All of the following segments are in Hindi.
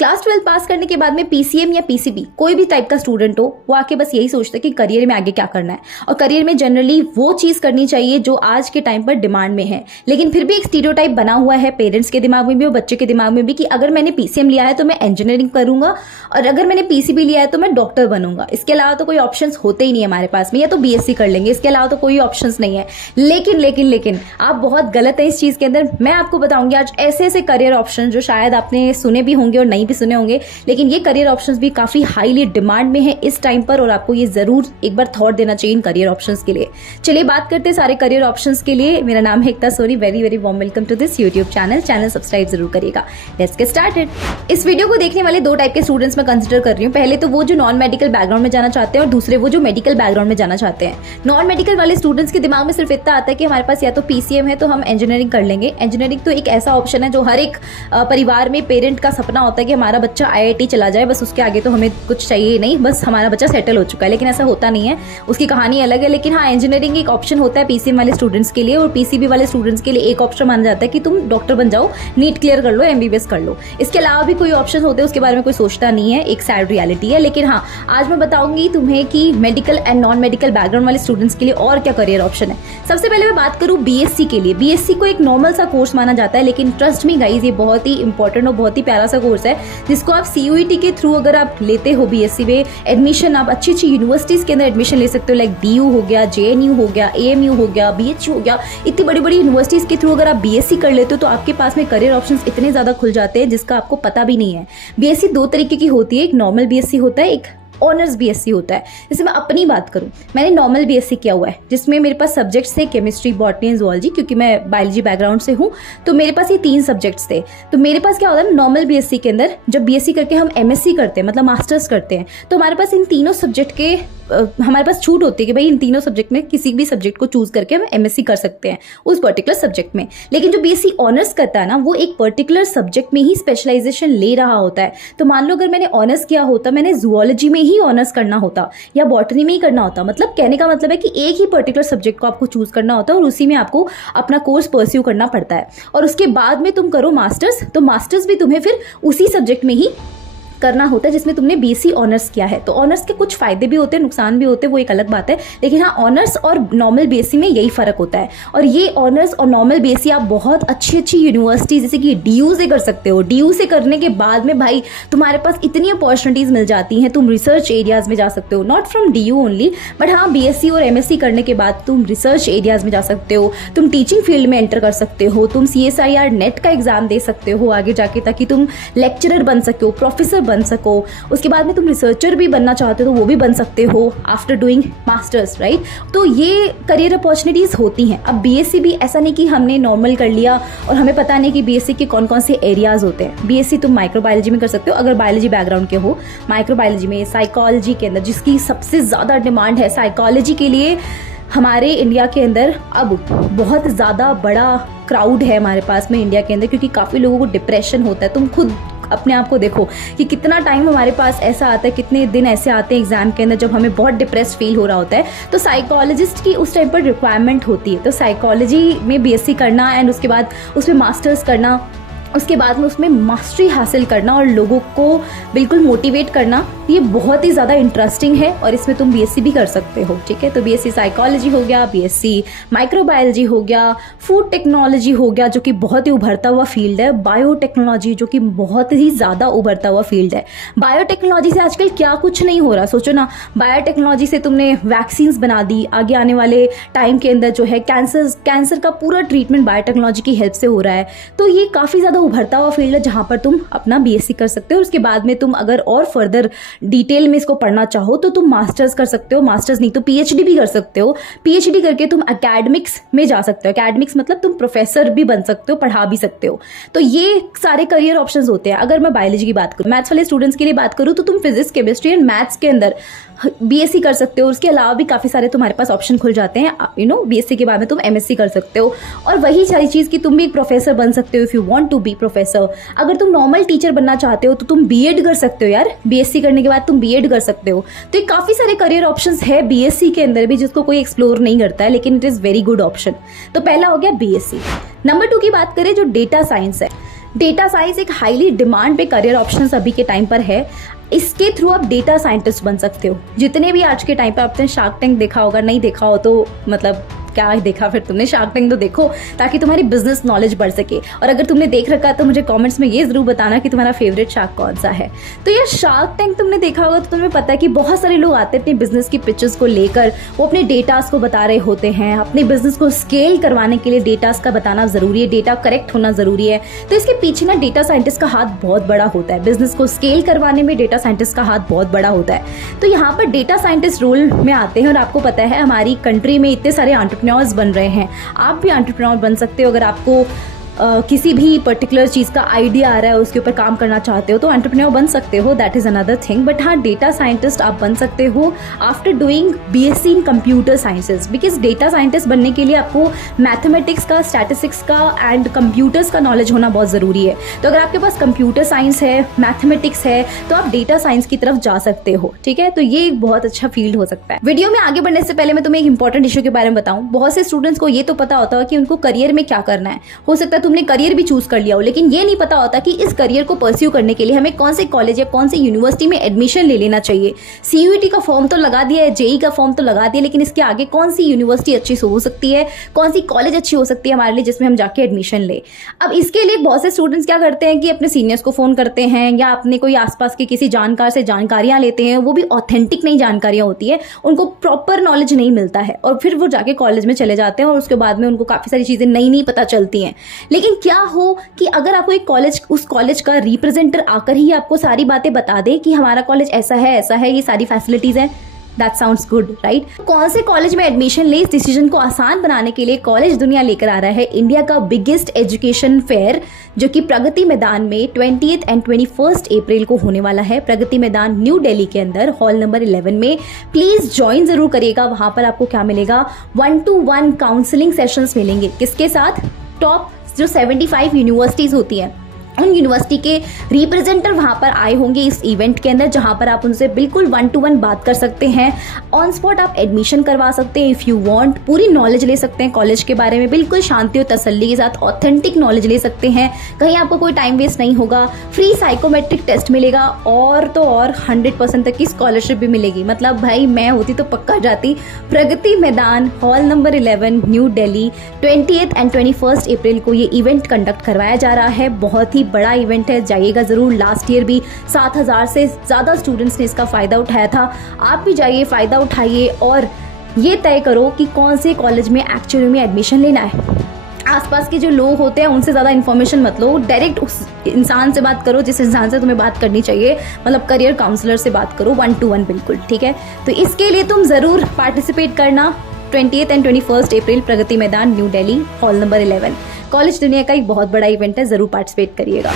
क्लास 12 पास करने के बाद में पीसीएम या पीसीबी कोई भी टाइप का स्टूडेंट हो, वो आके बस यही सोचता है कि करियर में आगे क्या करना है, और करियर में जनरली वो चीज करनी चाहिए जो आज के टाइम पर डिमांड में है। लेकिन फिर भी एक स्टीरियोटाइप बना हुआ है पेरेंट्स के दिमाग में भी और बच्चे के दिमाग में भी कि अगर मैंने पीसीएम लिया है तो मैं इंजीनियरिंग करूंगा, और अगर मैंने पीसीबी लिया है तो मैं डॉक्टर बनूंगा। इसके अलावा तो कोई ऑप्शंस होते ही नहीं है हमारे पास में, या तो बीएससी कर लेंगे, इसके अलावा तो कोई ऑप्शंस नहीं है। लेकिन आप बहुत गलत है इस चीज के अंदर। मैं आपको बताऊंगी आज ऐसे ऐसे करियर ऑप्शन जो शायद आपने सुने भी होंगे और नहीं भी सुने होंगे, लेकिन ये करियर ऑप्शंस भी काफी हाईली डिमांड में है इस टाइम पर, और आपको ये जरूर एक बार थॉट देना चाहिए इन करियर ऑप्शंस के लिए। चलिए बात करते हैं सारे करियर ऑप्शंस के लिए। मेरा नाम है Ekta Soni. Very very warm welcome to this YouTube channel subscribe जरूर करिएगा। Let's get started. इस वीडियो को देखने वाले दो टाइप के स्टूडेंट्स मैं कंसिडर कर रही हूँ। पहले तो वो जो नॉन मेडिकल बैकग्राउंड में जाना चाहते हैं, और दूसरे वो जो मेडिकल बैकग्राउंड में जाना चाहते हैं। नॉन मेडिकल वाले स्टूडेंट्स के दिमाग में सिर्फ इतना आता है कि हमारे पास या तो पीसीएम है तो हम इंजीनियरिंग कर लेंगे। इंजीनियरिंग तो एक ऐसा ऑप्शन है जो हर एक परिवार में पेरेंट का सपना होता है कि हमारा बच्चा आईआईटी चला जाए, बस उसके आगे तो हमें कुछ चाहिए नहीं, बस हमारा बच्चा सेटल हो चुका है। लेकिन ऐसा होता नहीं है, उसकी कहानी अलग है। लेकिन हाँ, इंजीनियरिंग एक ऑप्शन होता है पीसीएम वाले स्टूडेंट्स के लिए, और पीसीबी वाले स्टूडेंट्स के लिए एक ऑप्शन माना जाता है कि तुम डॉक्टर बन जाओ, नीट क्लियर कर लो, एमबीबीएस कर लो। इसके अलावा भी कोई ऑप्शन होते हैं, उसके बारे में कोई सोचता नहीं है, एक सैड रियलिटी है। लेकिन हाँ, आज मैं बताऊंगी तुम्हें कि medical and non medical background वाले स्टूडेंट्स के लिए और क्या करियर ऑप्शन है। सबसे पहले मैं बात करूं बीएससी के लिए। बीएससी को एक नॉर्मल सा कोर्स माना जाता है, लेकिन ट्रस्ट मी गाइस, ये बहुत ही इंपॉर्टेंट और बहुत ही प्यारा सा कोर्स है, जिसको आप सीयूईटी के थ्रू अगर आप लेते हो बीएससी में एडमिशन, आप अच्छी अच्छी यूनिवर्सिटीज के अंदर एडमिशन ले सकते हो। लाइक डीयू हो गया, जेएनयू हो गया, एएमयू हो गया, बीएचयू हो गया। इतनी बड़ी बड़ी यूनिवर्सिटीज के थ्रू अगर आप बीएससी कर लेते हो तो आपके पास में करियर ऑप्शंस इतने ज्यादा खुल जाते हैं जिसका आपको पता भी नहीं है। बीएससी दो तरीके की होती है, एक नॉर्मल बीएससी होता है, एक ऑनर्स बीएससी होता है। जैसे मैं अपनी बात करूं, मैंने नॉर्मल बीएससी किया हुआ है, जिसमें मेरे पास सब्जेक्ट्स थे केमिस्ट्री, बॉटनी एंड जूलॉजी, क्योंकि मैं बायोलॉजी बैकग्राउंड से हूं, तो मेरे पास ये 3 सब्जेक्ट्स थे। तो मेरे पास क्या होता है, नॉर्मल बीएससी के अंदर जब बीएससी करके हम एमएससी करते हैं, मतलब मास्टर्स करते हैं, तो हमारे पास इन तीनों सब्जेक्ट के हमारे पास छूट होती है कि भाई इन तीनों सब्जेक्ट में किसी भी सब्जेक्ट को चूज करके हम एमएससी कर सकते हैं उस पर्टिकुलर सब्जेक्ट में। लेकिन जो बीएससी ऑनर्स करता है ना, वो एक पर्टिकुलर सब्जेक्ट में ही स्पेशलाइजेशन ले रहा होता है। तो मान लो अगर मैंने ऑनर्स किया होता, मैंने जूलॉजी में ही ऑनर्स करना होता या बॉटनी में ही करना होता। मतलब कहने का मतलब है कि एक ही पर्टिकुलर सब्जेक्ट को आपको चूज करना होता है और उसी में आपको अपना कोर्स परस्यू करना पड़ता है, और उसके बाद में तुम करो मास्टर्स, तो मास्टर्स भी तुम्हें फिर उसी सब्जेक्ट में ही करना होता है जिसमें तुमने बीएससी ऑनर्स किया है। तो ऑनर्स के कुछ फायदे भी होते हैं, नुकसान भी होते हैं, वो एक अलग बात है। लेकिन हाँ, ऑनर्स और नॉर्मल बीएससी में यही फर्क होता है। और ये ऑनर्स और नॉर्मल बीएससी आप बहुत अच्छी अच्छी यूनिवर्सिटी जैसे कि डीयू से कर सकते हो। डीयू से करने के बाद में भाई तुम्हारे पास इतनी अपॉर्चुनिटीज मिल जाती हैं, तुम रिसर्च एरियाज में जा सकते हो, not from DU only, but हाँ, बीएससी और एमएससी करने के बाद तुम रिसर्च एरियाज में जा सकते हो, तुम टीचिंग फील्ड में एंटर कर सकते हो, तुम CSIR नेट का एग्जाम दे सकते हो आगे जाके, ताकि तुम लेक्चरर बन सको, प्रोफेसर बन सको। उसके बाद में तुम रिसर्चर भी बनना चाहते हो तो वो भी बन सकते हो आफ्टर डूइंग मास्टर्स, राइट। तो ये करियर अपॉर्चुनिटीज होती हैं। अब बीएससी भी ऐसा नहीं कि हमने नॉर्मल कर लिया और हमें पता नहीं कि बीएससी के कौन कौन से एरियाज होते हैं। बीएससी तुम माइक्रोबायोलॉजी में कर सकते हो अगर बायोलॉजी बैकग्राउंड के हो, माइक्रोबायोलॉजी में, साइकोलॉजी के अंदर, जिसकी सबसे ज्यादा डिमांड है साइकोलॉजी के लिए हमारे इंडिया के अंदर। अब बहुत ज़्यादा बड़ा क्राउड है हमारे पास में इंडिया के अंदर, क्योंकि काफ़ी लोगों को डिप्रेशन होता है। तुम खुद अपने आप को देखो कि कितना टाइम हमारे पास ऐसा आता है, कितने दिन ऐसे आते हैं एग्जाम के अंदर जब हमें बहुत डिप्रेस फील हो रहा होता है। तो साइकोलॉजिस्ट की उस टाइम पर रिक्वायरमेंट होती है। तो साइकोलॉजी में बीएससी करना एंड उसके बाद उसमें मास्टर्स करना, उसके बाद में उसमें मास्टरी हासिल करना और लोगों को बिल्कुल मोटिवेट करना, ये बहुत ही ज़्यादा इंटरेस्टिंग है, और इसमें तुम बीएससी भी कर सकते हो, ठीक है। तो बीएससी साइकोलॉजी हो गया, बीएससी माइक्रोबायोलॉजी हो गया, फूड टेक्नोलॉजी हो गया जो कि बहुत ही उभरता हुआ फील्ड है, बायोटेक्नोलॉजी जो कि बहुत ही ज़्यादा उभरता हुआ फील्ड है। बायोटेक्नोलॉजी से आजकल क्या कुछ नहीं हो रहा, सोचो ना। बायोटेक्नोलॉजी से तुमने वैक्सीन्स बना दी, आगे आने वाले टाइम के अंदर जो है कैंसर का पूरा ट्रीटमेंट बायोटेक्नोलॉजी की हेल्प से हो रहा है। तो ये काफ़ी ज़्यादा उभरता हुआ फील्ड है जहां पर तुम अपना बीएससी कर सकते हो। उसके बाद में तुम अगर और फर्दर डिटेल में इसको पढ़ना चाहो तो तुम मास्टर्स कर सकते हो, मास्टर्स नहीं तो पीएचडी भी कर सकते हो। पीएचडी करके तुम एकेडमिक्स में जा सकते हो। एकेडमिक्स मतलब तुम प्रोफेसर भी बन सकते हो, पढ़ा भी सकते हो। तो ये सारे करियर ऑप्शंस होते हैं। अगर मैं बायोलॉजी की बात करूँ, मैथ्स वाले स्टूडेंट्स के लिए बात करूँ, तो तुम फिजिक्स, केमिस्ट्री एंड मैथ्स के अंदर बीएससी कर सकते हो। उसके अलावा भी काफ़ी सारे तुम्हारे पास ऑप्शन खुल जाते हैं। बीएससी के बाद में तुम एमएससी कर सकते हो, और वही सारी चीज़ कि तुम भी एक प्रोफेसर बन सकते हो if you want to be professor. अगर तुम नॉर्मल टीचर बनना चाहते हो तो तुम बीएड कर सकते हो यार, बीएससी करने के बाद तुम बीएड कर सकते हो। तो ये काफ़ी सारे करियर ऑप्शंस है बीएससी के अंदर भी जिसको कोई एक्सप्लोर नहीं करता है, लेकिन it is very good option. तो पहला हो गया बीएससी। नंबर 2 की बात करें जो डेटा साइंस है। डेटा साइंस एक हाईली डिमांड पे करियर ऑप्शन अभी के टाइम पर है। इसके थ्रू आप डेटा साइंटिस्ट बन सकते हो। जितने भी आज के टाइम पर आपने शार्क टैंक देखा होगा, नहीं देखा हो तो मतलब क्या देखा फिर तुमने, शार्क टैंक तो देखो ताकि तुम्हारी बिजनेस नॉलेज बढ़ सके। और अगर तुमने देख रखा तो मुझे कमेंट्स में ये जरूर बताना कि तुम्हारा फेवरेट शार्क कौन सा है। तो ये शार्क टैंक तुमने देखा होगा तो तुम्हें पता है कि बहुत सारे लोग आते हैं अपने बिजनेस की पिक्चर्स को लेकर, वो अपने डेटास को बता रहे होते हैं। अपने बिजनेस को स्केल करवाने के लिए डेटास का बताना जरूरी है, डेटा करेक्ट होना जरूरी है। तो इसके पीछे ना डेटा साइंटिस्ट का हाथ बहुत बड़ा होता है। बिजनेस को स्केल करवाने में डेटा साइंटिस्ट का हाथ बहुत बड़ा होता है। तो यहाँ पर डेटा साइंटिस्ट रोल में आते हैं। और आपको पता है हमारी कंट्री में इतने सारे एंटरप्रेन्योर्स बन रहे हैं, आप भी एंटरप्रेन्योर बन सकते हो। अगर आपको किसी भी पर्टिकुलर चीज़ का आइडिया आ रहा है, उसके ऊपर काम करना चाहते हो तो एंटरप्रेन्योर बन सकते हो, that is another thing. But हाँ, डेटा साइंटिस्ट आप बन सकते हो after doing BSc in computer sciences, because data scientist बनने के लिए आपको मैथमेटिक्स का, स्टैटिस्टिक्स का एंड कंप्यूटर्स का नॉलेज होना बहुत ज़रूरी है। तो अगर आपके पास कंप्यूटर साइंस है, मैथमेटिक्स है, तो आप डेटा साइंस की तरफ जा सकते हो, ठीक है। तो ये एक बहुत अच्छा फील्ड हो सकता है। वीडियो में आगे बढ़ने से पहले मैं तुम्हें एक इंपॉर्टेंट इशू के बारे में बताऊं। बहुत से स्टूडेंट्स को ये तो पता होता है कि उनको करियर में क्या करना है। हो सकता है तुमने करियर भी चूज कर लिया हो, लेकिन ये नहीं पता होता कि इस करियर को परस्यू करने के लिए हमें कौन से कॉलेज या कौन से यूनिवर्सिटी में एडमिशन ले लेना चाहिए। सीयूईटी का फॉर्म तो लगा दिया है, जेई का फॉर्म तो लगा दिया, लेकिन इसके आगे कौन सी यूनिवर्सिटी अच्छी हो सकती है, कौन सी कॉलेज अच्छी हो सकती है हमारे लिए जिसमें हम जाके एडमिशन ले। अब इसके लिए बहुत से स्टूडेंट्स क्या करते हैं कि अपने सीनियर्स को फोन करते हैं या अपने कोई आसपास के किसी जानकार से जानकारियां लेते हैं। वो भी ऑथेंटिक नहीं जानकारियां होती है, उनको प्रॉपर नॉलेज नहीं मिलता है और फिर वो जाके कॉलेज में चले जाते हैं और उसके बाद में उनको काफी सारी चीजें नई पता चलती हैं। लेकिन क्या हो कि अगर आपको एक कॉलेज, उस कॉलेज का रिप्रेजेंटर आकर ही आपको सारी बातें बता दे कि हमारा कॉलेज ऐसा है, ये सारी फैसिलिटीज हैं, दैट साउंड्स गुड, राइट। कौन से कॉलेज में एडमिशन ले, इस डिसीजन को आसान बनाने के लिए कॉलेज दुनिया लेकर आ रहा है इंडिया का बिगेस्ट एजुकेशन फेयर, जो कि प्रगति मैदान में 20th and 21st अप्रैल को होने वाला है। प्रगति मैदान न्यू दिल्ली के अंदर हॉल नंबर 11 में। प्लीज ज्वाइन जरूर करिएगा। वहां पर आपको क्या मिलेगा, 1-to-1 काउंसलिंग सेशंस मिलेंगे। किसके साथ, टॉप जो 75 यूनिवर्सिटीज होती हैं उन यूनिवर्सिटी के रिप्रेजेंटेटिव वहां पर आए होंगे इस इवेंट के अंदर, जहां पर आप उनसे बिल्कुल 1-to-1 बात कर सकते हैं। ऑन स्पॉट आप एडमिशन करवा सकते हैं इफ यू वांट। पूरी नॉलेज ले सकते हैं कॉलेज के बारे में, बिल्कुल शांति और तसल्ली के साथ ऑथेंटिक नॉलेज ले सकते हैं। कहीं आपको कोई टाइम वेस्ट नहीं होगा। फ्री साइकोमेट्रिक टेस्ट मिलेगा और तो और 100% तक की स्कॉलरशिप भी मिलेगी। मतलब भाई मैं होती तो पक्का जाती। Pragati Maidan hall number 11 new Delhi, 20th and 21st अप्रैल को ये इवेंट कंडक्ट करवाया जा रहा है। बहुत ही बड़ा इवेंट है, जाइएगा जरूर। लास्ट ईयर भी 7000 से ज्यादा स्टूडेंट्स ने इसका फायदा उठाया था। आप भी जाइए, फायदा उठाइए और ये तय करो कि कौन से कॉलेज में एक्चुअली में एडमिशन लेना है। आसपास के जो लोग होते हैं उनसे ज्यादा इन्फॉर्मेशन मत लो, डायरेक्ट उस इंसान से बात करो जिस इंसान से तुम्हें बात करनी चाहिए। मतलब करियर काउंसलर से बात करो 1-to-1 बिल्कुल, ठीक है। तो इसके लिए तुम जरूर पार्टिसिपेट करना। 20th and 21st April Pragati Maidan new Delhi hall number 11। College दुनिया का एक बहुत बड़ा इवेंट है, जरूर पार्टिसिपेट करिएगा।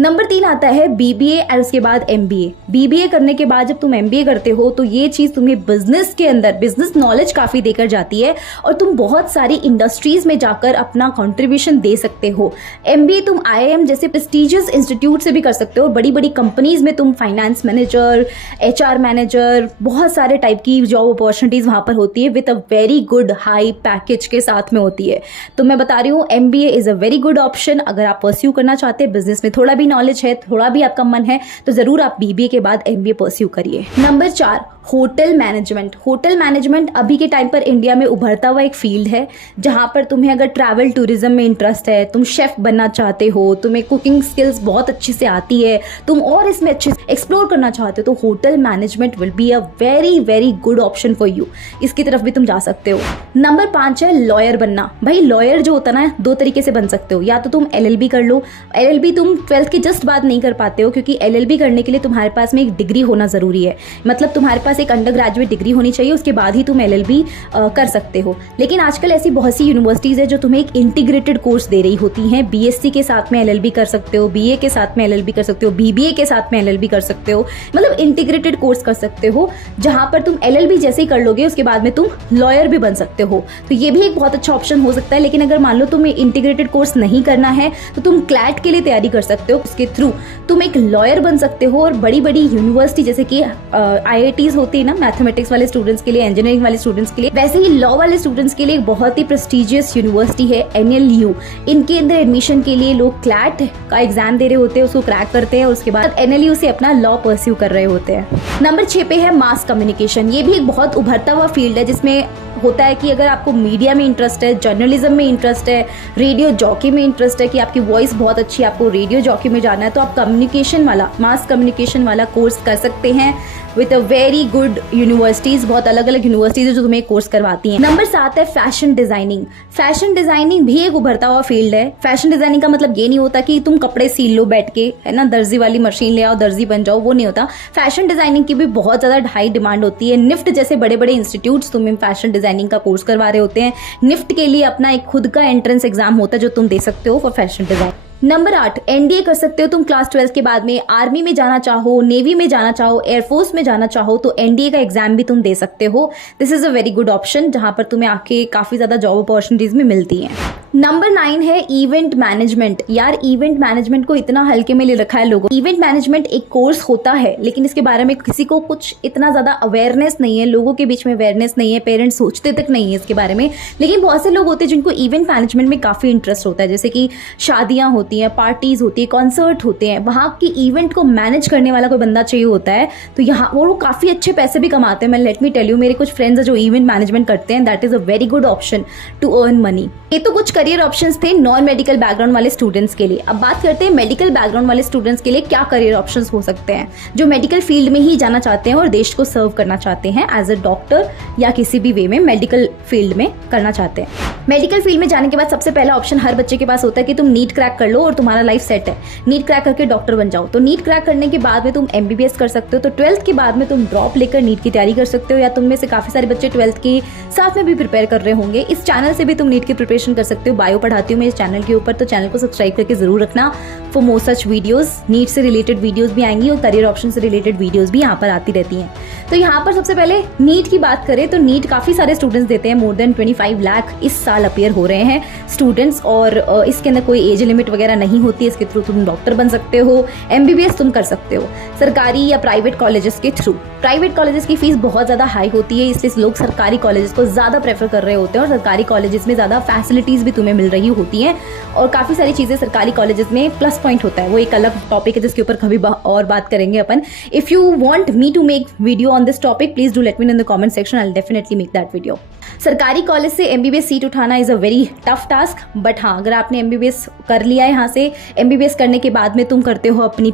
नंबर 3 आता है बीबीए और उसके बाद एमबीए। बीबीए करने के बाद जब तुम एमबीए करते हो तो ये चीज तुम्हें बिजनेस के अंदर बिजनेस नॉलेज काफी देकर जाती है और तुम बहुत सारी इंडस्ट्रीज में जाकर अपना कंट्रीब्यूशन दे सकते हो। एमबीए तुम आईआईएम जैसे प्रेस्टिजियस इंस्टीट्यूट से भी कर सकते हो। बड़ी बड़ी कंपनीज में तुम फाइनेंस मैनेजर, एचआर मैनेजर, बहुत सारे टाइप की जॉब अपॉर्चुनिटीज वहां पर होती है with a very good high package के साथ में होती है। तो मैं बता रही हूँ MBA is a very good option अगर आप परस्यू करना चाहते हैं, बिजनेस में थोड़ा भी नॉलेज है, थोड़ा भी आपका मन है तो जरूर आप बीबीए के बाद एमबीए परस्यू करिए। Number 4 hotel management. Hotel management अभी के टाइम पर इंडिया में उभरता हुआ एक फील्ड है, जहां पर तुम्हें अगर ट्रैवल टूरिज्म में इंटरेस्ट है, तुम शेफ बनना चाहते हो, तुम्हें कुकिंग स्किल्स बहुत अच्छे से आती है, तुम और इसमें अच्छे से एक्सप्लोर करना चाहते हो, तो hotel management will be a very very good option for you. इसकी तरफ भी तुम जा सकते हो। नंबर 5 है लॉयर बनना। भाई लॉयर जो होता है ना, 2 तरीके से बन सकते हो। या तो तुम एलएलबी कर लो। एलएलबी तुम 12th के जस्ट बाद नहीं कर पाते हो, क्योंकि एलएलबी करने के लिए तुम्हारे पास में एक डिग्री होना जरूरी है। मतलब तुम्हारे पास एक अंडर ग्रेजुएट डिग्री होनी चाहिए, उसके बाद ही तुम एलएलबी कर सकते हो। लेकिन आजकल ऐसी बहुत सी यूनिवर्सिटीज है जो तुम्हें एक इंटीग्रेटेड कोर्स दे रही होती हैं। बीएससी के साथ में एलएलबी कर सकते हो, बीए के साथ में एलएलबी कर सकते हो, बीबीए के साथ में एलएलबी कर सकते हो। मतलब इंटीग्रेटेड कोर्स कर सकते हो, जहां पर तुम एलएलबी जैसे ही कर लोगे उसके बाद में तुम लॉयर भी बन सकते हो। तो ये भी एक बहुत अच्छा ऑप्शन हो सकता है। लेकिन अगर मान लो तुम्हें इंटीग्रेटेड कोर्स नहीं करना है तो तुम क्लैट के लिए तैयारी कर सकते हो। उसके थ्रू तुम एक लॉयर बन सकते हो और बड़ी बड़ी यूनिवर्सिटी जैसे कि आईआईटीज होती है ना मैथमेटिक्स वाले स्टूडेंट्स के लिए, इंजीनियरिंग वाले स्टूडेंट्स के लिए, वैसे ही लॉ वाले स्टूडेंट्स के लिए एक बहुत ही प्रेस्टिजियस यूनिवर्सिटी है NLU। इनके अंदर एडमिशन के लिए लोग क्लैट का एग्जाम दे रहे होते हैं, उसको क्रैक करते हैं, उसके बाद NLU से अपना लॉ परस्यू कर रहे होते हैं। नंबर 6 पे है मास कम्युनिकेशन। ये भी एक बहुत उभरता हुआ फील्ड है जिसमें होता है कि अगर आपको मीडिया में इंटरेस्ट है, जर्नलिज्म में इंटरेस्ट है, रेडियो जॉकी में इंटरेस्ट है कि आपकी वॉइस बहुत अच्छी है, आपको रेडियो जॉकी में जाना है, तो आप कम्युनिकेशन वाला, मास कम्युनिकेशन वाला कोर्स कर सकते हैं with a very good universities. बहुत अलग अलग यूनिवर्सिटीज जो तुम्हें कोर्स करवाती हैं। नंबर 7 है फैशन डिजाइनिंग। फैशन डिजाइनिंग भी एक उभरता हुआ फील्ड है। फैशन डिजाइनिंग का मतलब ये नहीं होता कि तुम कपड़े सील लो बैठ के, है ना, दर्जी वाली मशीन ले आओ, दर्जी बन जाओ, वो नहीं होता। फैशन डिजाइनिंग की भी बहुत ज्यादा हाई डिमांड होती है। निफ्ट जैसे बड़े बड़े इंस्टीट्यूट्स तुम्हें फैशन डिजाइनिंग का कोर्स करवा रहे होते हैं। निफ्ट के लिए अपना एक खुद का एंट्रेंस एग्जाम होता है जो तुम दे सकते हो for fashion design. Number 8 NDA कर सकते हो तुम क्लास 12 के बाद में। आर्मी में जाना चाहो, नेवी में जाना चाहो, एयरफोर्स में जाना चाहो तो NDA का एग्जाम भी तुम दे सकते हो। This is a very good option जहां पर तुम्हें आके काफी ज्यादा जॉब अपॉर्चुनिटीज भी मिलती हैं। नंबर 9 है इवेंट मैनेजमेंट। यार इवेंट मैनेजमेंट को इतना हल्के में ले रखा है लोगों। इवेंट मैनेजमेंट एक कोर्स होता है लेकिन इसके बारे में किसी को कुछ इतना ज्यादा अवेयरनेस नहीं है, लोगों के बीच में अवेयरनेस नहीं है, पेरेंट्स सोचते तक नहीं है इसके बारे में। लेकिन बहुत से लोग होते हैं जिनको इवेंट मैनेजमेंट में काफी इंटरेस्ट होता है, जैसे कि शादियां होती हैं, पार्टीज होती है, कॉन्सर्ट होते हैं, वहां की इवेंट को मैनेज करने वाला कोई बंदा चाहिए होता है। तो यहाँ वो काफी अच्छे पैसे भी कमाते हैं। मैं लेट मी टेल यू, मेरे कुछ फ्रेंड्स है जो इवेंट मैनेजमेंट करते हैं। That is a very good option to earn money. ये तो कुछ करियर ऑप्शंस थे नॉन मेडिकल बैकग्राउंड वाले स्टूडेंट्स के लिए। अब बात करते हैं मेडिकल बैकग्राउंड वाले स्टूडेंट्स के लिए क्या करियर ऑप्शंस हो सकते हैं, जो मेडिकल फील्ड में ही जाना चाहते हैं और देश को सर्व करना चाहते हैं एज अ डॉक्टर या किसी भी वे में मेडिकल फील्ड में करना चाहते हैं। मेडिकल फील्ड में जाने के बाद सबसे पहला ऑप्शन हर बच्चे के पास होता है कि तुम नीट क्रैक कर लो और तुम्हारा लाइफ सेट है। नीट क्रैक करके डॉक्टर बन जाओ। तो नीट क्रैक करने के बाद में तुम MBBS कर सकते हो। तो 12th के बाद में तुम ड्रॉप लेकर नीट की तैयारी कर सकते हो, या तुम में से काफी सारे बच्चे 12th के साथ में भी प्रिपेयर कर रहे होंगे। इस चैनल से भी तुम नीट की प्रिपरेशन कर सकते हो। बायो पढ़ाती हूँ मैं इस चैनल के ऊपर, तो चैनल को सब्सक्राइब करके जरूर रखना for more such videos. NEET से रिलेटेड वीडियोस भी आएंगी और करियर ऑप्शन से रिलेटेड वीडियोस भी यहाँ पर आती रहती हैं। तो यहाँ पर सबसे पहले नीट की बात करें तो नीट काफी सारे स्टूडेंट्स देते हैं। मोर देन 25 लाख इस साल अपीयर हो रहे हैं स्टूडेंट्स, और इसके अंदर कोई एज लिमिट वगैरह नहीं होती है। इसके थ्रू तुम डॉक्टर बन सकते हो, MBBS तुम कर सकते हो सरकारी या प्राइवेट कॉलेजेस के थ्रू। प्राइवेट कॉलेजेस की फीस बहुत ज्यादा हाई होती है, इसलिए लोग सरकारी कॉलेजेस को ज्यादा प्रेफर कर रहे होते हैं और सरकारी कॉलेजेस में ज्यादा फैसिलिटीज भी तुम्हें मिल रही होती हैं और काफी सारी चीजें सरकारी कॉलेजेस में प्लस पॉइंट होता है। वो एक अलग टॉपिक है जिसके ऊपर कभी और बात करेंगे अपन। If you want me to make video on this topic please do let me know in the comment section, I will definitely make that video. सरकारी कॉलेज से MBBS सीट उठाना is a very tough task, but हाँ अगर आपने MBBS कर लिया है यहाँ से, MBBS करने के बाद में तुम करते हो अपनी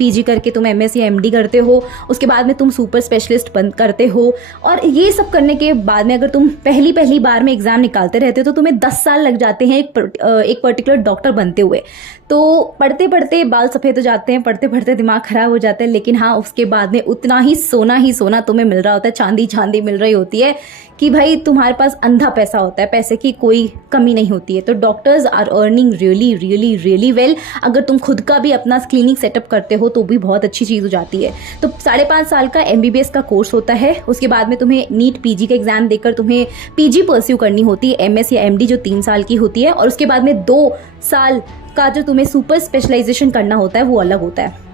PG करके तुम MS या MD करते हो, उसके बाद में तुम सुपर स्पेशलिस्ट करते हो, और ये सब करने के बाद में अगर तुम पहली बार में एग्जाम निकालते रहते हो तो तुम्हें 10 साल लग जाते हैं एक पर्टिकुलर डॉक्टर बनते हुए। तो पढ़ते पढ़ते बाल सफेद हो जाते हैं, पढ़ते पढ़ते दिमाग खराब हो जाता है, लेकिन हाँ उसके बाद में उतना ही सोना तुम्हें मिल रहा होता है, चांदी मिल रही होती है कि भाई तुम्हारे पास अंधा पैसा होता है, पैसे की कोई कमी नहीं होती है। तो doctors are earning really well. अगर तुम खुद का भी अपना क्लिनिक सेटअप करते हो तो भी बहुत अच्छी चीज़ हो जाती है। तो 5.5 साल का MBBS का कोर्स होता है, उसके बाद में तुम्हें नीट PG का एग्जाम देकर तुम्हें PG परस्यू करनी होती है, MS या MD जो 3 साल की होती है, और उसके बाद में 2 साल का जो तुम्हें सुपर स्पेशलाइजेशन करना होता है वो अलग होता है।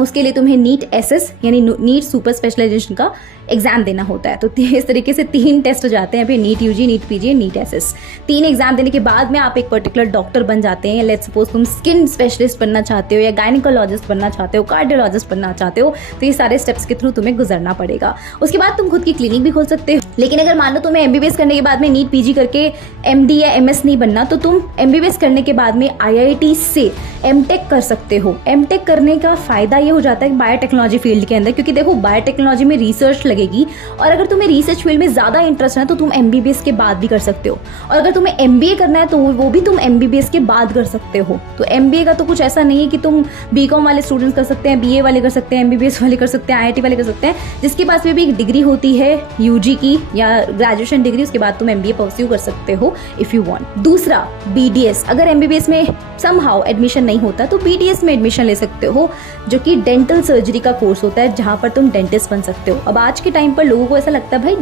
उसके लिए तुम्हें नीट SS यानी नीट सुपर स्पेशलाइजेशन का एग्जाम देना होता है। तो इस तरीके से 3 टेस्ट हो जाते हैं, फिर NEET UG, NEET PG, NEET SS। 3 exam देने के बाद में आप एक पर्टिकुलर डॉक्टर बन जाते हैं। लेट्स सपोज तुम स्किन स्पेशलिस्ट बनना चाहते हो या गायनिकोलॉजिस्ट बनना चाहते हो, कार्डियोलॉजिस्ट बनना चाहते हो, तो ये सारे स्टेप्स के थ्रू तुम्हें गुजरना पड़ेगा। उसके बाद तुम खुद की क्लिनिक भी खोल सकते हो। लेकिन अगर मान लो तुम्हें MBBS करने के बाद में नीट PG करके MD या MS नहीं बनना, तो तुम MBBS करने के बाद में IIT से MTech कर सकते हो। MTech करने का फायदा ये हो जाता है बायोटेक्नोलॉजी फील्ड के अंदर, क्योंकि देखो बायोटेक्नोलॉजी में रिसर्च लगेगी, और अगर तुम्हें रिसर्च फील्ड में ज्यादा इंटरेस्ट है तो तुम MBBS के बाद भी कर सकते हो, और अगर तुम्हें MBA करना है तो वो भी तुम MBBS के बाद कर सकते हो। तो MBA का तो कुछ ऐसा नहीं है कि तुम BCom वाले स्टूडेंट्स कर सकते हैं, BA वाले कर सकते हैं, MBBS वाले कर सकते हैं, IIT वाले कर सकते हैं, जिसके पास में भी एक डिग्री होती है UG की या ग्रेजुएशन डिग्री, उसके बाद तुम MBA परस्यू कर सकते हो इफ यू वांट। दूसरा BDS, अगर MBBS में समहाउ एडमिशन नहीं होता तो BDS में एडमिशन ले सकते हो, जो कि डेंटल सर्जरी का कोर्स होता है, जहां पर तुम डेंटिस्ट बन सकते हो। अब आज के टाइम पर लोगों को ऐसा लगता है भाई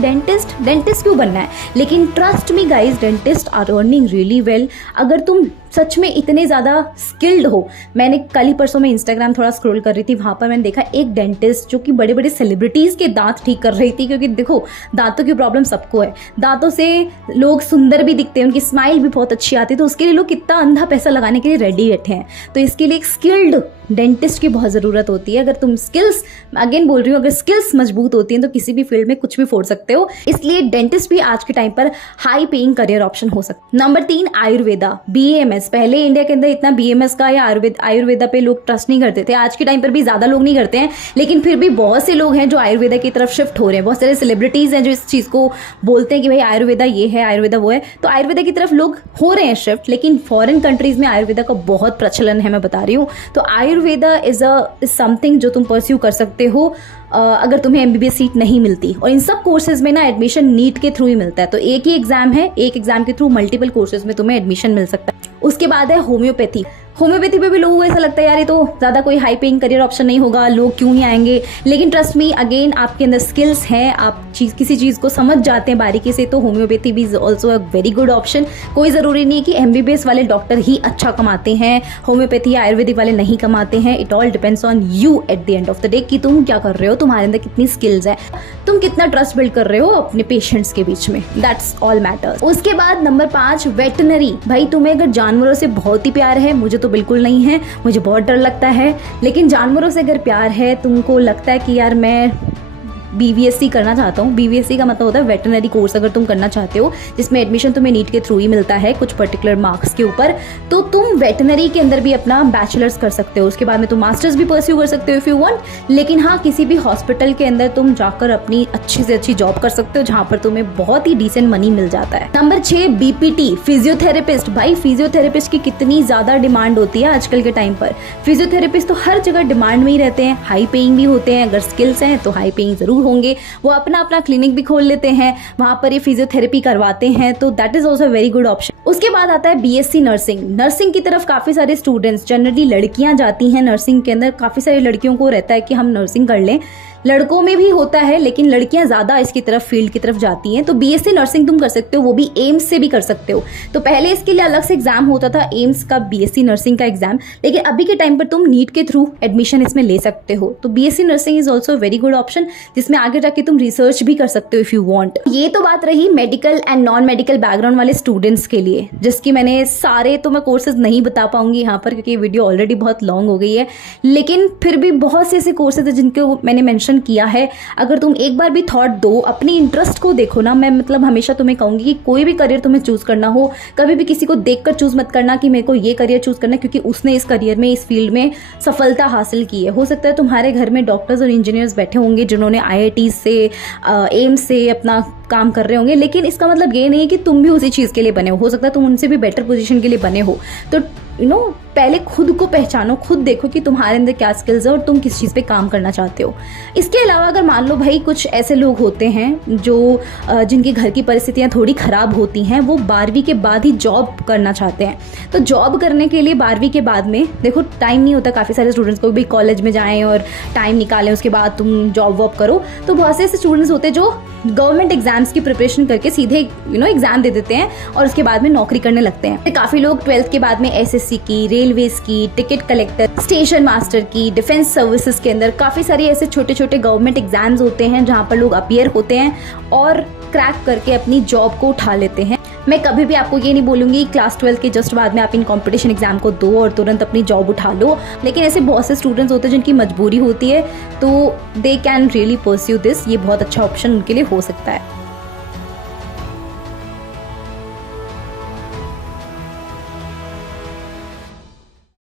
डेंटिस्ट क्यों बनना है, लेकिन trust me guys, dentist are earning really well. अगर तुम सच में इतने ज़्यादा स्किल्ड हो। मैंने कल ही परसों में इंस्टाग्राम थोड़ा स्क्रॉल कर रही थी, वहाँ पर मैंने देखा एक डेंटिस्ट जो कि बड़े बड़े सेलिब्रिटीज़ के दांत ठीक कर रही थी, क्योंकि देखो दांतों की प्रॉब्लम सबको है, दांतों से लोग सुंदर भी दिखते हैं, उनकी स्माइल भी बहुत अच्छी आती है, तो उसके लिए लोग कितना अंधा पैसा लगाने के लिए रेडी बैठे हैं। तो इसके लिए एक स्किल्ड डेंटिस्ट की बहुत ज़रूरत होती है। अगर तुम स्किल्स, अगेन बोल रही हूँ, अगर स्किल्स मजबूत होती हैं तो किसी भी फील्ड में कुछ भी फोड़ सकते हो। इसलिए डेंटिस्ट भी आज के टाइम पर हाई पेइंग करियर ऑप्शन हो सकता है। Number 3 Ayurveda, BAMS। पहले इंडिया के अंदर इतना BAMS का या आयुर्वेदा पे लोग ट्रस्ट नहीं करते थे, आज के टाइम पर भी ज़्यादा लोग नहीं करते हैं, लेकिन फिर भी बहुत से लोग हैं जो आयुर्वेदा की तरफ शिफ्ट हो रहे हैं। बहुत सारे सेलिब्रिटीज़ हैं जो इस चीज़ को बोलते हैं कि भाई आयुर्वेदा ये है, आयुर्वेदा वो है, तो आयुर्वेदा की तरफ लोग हो रहे हैं शिफ्ट। लेकिन फॉरेन कंट्रीज में आयुर्वेदा का बहुत प्रचलन है, मैं बता रही हूँ। तो आयुर्वेदा इज समथिंग जो तुम परस्यू कर सकते हो अगर तुम्हें MBBS सीट नहीं मिलती। और इन सब कोर्सेज में ना एडमिशन नीट के थ्रू ही मिलता है, तो एक ही एग्जाम है, एक एग्जाम के थ्रू मल्टीपल कोर्सेज में तुम्हें एडमिशन मिल सकता है। उसके बाद है होम्योपैथी। होम्योपैथी पे भी लोगों को ऐसा लगता है यार ये तो ज़्यादा कोई हाई पेइंग करियर ऑप्शन नहीं होगा, लोग क्यों ही आएंगे, लेकिन ट्रस्ट मी, अगेन आपके अंदर स्किल्स हैं, आप किसी चीज़ को समझ जाते हैं बारीकी से, तो होम्योपैथी भी is also a very good option. कोई ज़रूरी नहीं है कि MBBS वाले डॉक्टर ही अच्छा कमाते हैं, होम्योपैथी या आयुर्वेदिक वाले नहीं कमाते हैं। It all depends on you at the end of the day कि तुम क्या कर रहे हो, तुम्हारे अंदर कितनी स्किल्स है, तुम कितना ट्रस्ट बिल्ड कर रहे हो अपने पेशेंट्स के बीच में, दैट्स ऑल मैटर्स। उसके बाद नंबर 5 वेटनरी। भाई तुम्हें अगर जानवरों से बहुत ही प्यार है, मुझे तो बिल्कुल नहीं है, मुझे बहुत डर लगता है, लेकिन जानवरों से अगर प्यार है, तुमको लगता है कि यार मैं BVSC करना चाहता हूँ, BVSC का मतलब होता है वेटनरी कोर्स, अगर तुम करना चाहते हो जिसमें एडमिशन तुम्हें नीट के थ्रू ही मिलता है कुछ पर्टिकुलर मार्क्स के ऊपर, तो तुम वेटनरी के अंदर भी अपना बैचलर्स कर सकते हो, उसके बाद में तुम मास्टर्स भी परस्यू कर सकते हो इफ यू वांट। लेकिन हाँ, किसी भी हॉस्पिटल के अंदर तुम जाकर अपनी अच्छी से अच्छी जॉब कर सकते हो जहाँ पर तुम्हें बहुत ही डिसेंट मनी मिल जाता है। Number 6 BPT, physiotherapist. भाई फिजियोथेरेपिस्ट की कितनी ज़्यादा डिमांड होती है आजकल के टाइम पर, फिजियोथेरेपिस्ट तो हर जगह डिमांड में ही रहते हैं, हाई पेइंग भी होते हैं, अगर स्किल्स हैं तो हाई पेइंग जरूर होंगे। वो अपना अपना क्लिनिक भी खोल लेते हैं, वहां पर ये फिजियोथेरेपी करवाते हैं, तो that is also very good option. उसके बाद आता है BSc नर्सिंग। नर्सिंग की तरफ काफी सारे स्टूडेंट्स, जनरली लड़कियां जाती हैं नर्सिंग के अंदर, काफी सारी लड़कियों को रहता है कि हम नर्सिंग कर लें, लड़कों में भी होता है लेकिन लड़कियां ज्यादा इसकी तरफ फील्ड की तरफ जाती हैं। तो BSc नर्सिंग तुम कर सकते हो, वो भी एम्स से भी कर सकते हो। तो पहले इसके लिए अलग से एग्जाम होता था एम्स का, BSc नर्सिंग का एग्जाम, लेकिन अभी के टाइम पर तुम नीट के थ्रू एडमिशन इसमें ले सकते हो। तो BSc nursing is also very good option, जिसमें आगे जाके तुम रिसर्च भी कर सकते हो इफ यू वांट। ये तो बात रही medical and non medical background वाले स्टूडेंट्स के लिए, जिसकी मैंने सारे तो मैं कोर्सेज नहीं बता पाऊंगी यहाँ पर क्योंकि वीडियो ऑलरेडी बहुत लॉन्ग हो गई है, लेकिन फिर भी बहुत से ऐसे कोर्सेज है जिनको मैंने मेंशन किया है। अगर तुम एक बार भी थॉट दो, अपनी इंटरेस्ट को देखो ना, मैं मतलब हमेशा तुम्हें कहूंगी कि कोई भी करियर तुम्हें चूज करना हो, कभी भी किसी को देखकर चूज मत करना कि मेरे को ये करियर चूज करना है क्योंकि उसने इस करियर में, इस फील्ड में सफलता हासिल की है। हो सकता है तुम्हारे घर में डॉक्टर्स और इंजीनियर्स बैठे होंगे जिन्होंने IIT से, एम्स से अपना काम कर रहे होंगे, लेकिन इसका मतलब ये नहीं है कि तुम भी उसी चीज के लिए बने हो सकता है तुम उनसे भी बेटर पोजीशन के लिए बने हो। तो पहले खुद को पहचानो, खुद देखो कि तुम्हारे अंदर क्या स्किल्स है और तुम किस चीज़ पे काम करना चाहते हो। इसके अलावा अगर मान लो भाई कुछ ऐसे लोग होते हैं जो जिनकी घर की परिस्थितियाँ थोड़ी ख़राब होती हैं, वो 12वीं के बाद ही जॉब करना चाहते हैं, तो जॉब करने के लिए 12वीं के बाद में देखो टाइम नहीं होता काफ़ी सारे स्टूडेंट्स को भी, कॉलेज में जाएँ और टाइम निकालें उसके बाद तुम जॉब वॉब करो। तो बहुत से ऐसे स्टूडेंट्स होते हैं जो गवर्नमेंट एग्जाम्स की प्रिपरेशन करके सीधे एग्जाम दे देते हैं और उसके बाद में नौकरी करने लगते हैं। काफ़ी लोग 12th के बाद में SSC की, रेलवेज की, टिकट कलेक्टर, स्टेशन मास्टर की, डिफेंस सर्विसेज के अंदर काफ़ी सारे ऐसे छोटे छोटे गवर्नमेंट एग्जाम्स होते हैं जहाँ पर लोग अपीयर होते हैं और क्रैक करके अपनी जॉब को उठा लेते हैं। मैं कभी भी आपको ये नहीं बोलूँगी क्लास 12 के जस्ट बाद में आप इन कॉम्पिटिशन एग्जाम को दो और तुरंत अपनी जॉब उठा लो, लेकिन ऐसे बहुत से स्टूडेंट्स होते हैं जिनकी मजबूरी होती है, तो they can really pursue this. ये बहुत अच्छा ऑप्शन उनके लिए हो सकता है।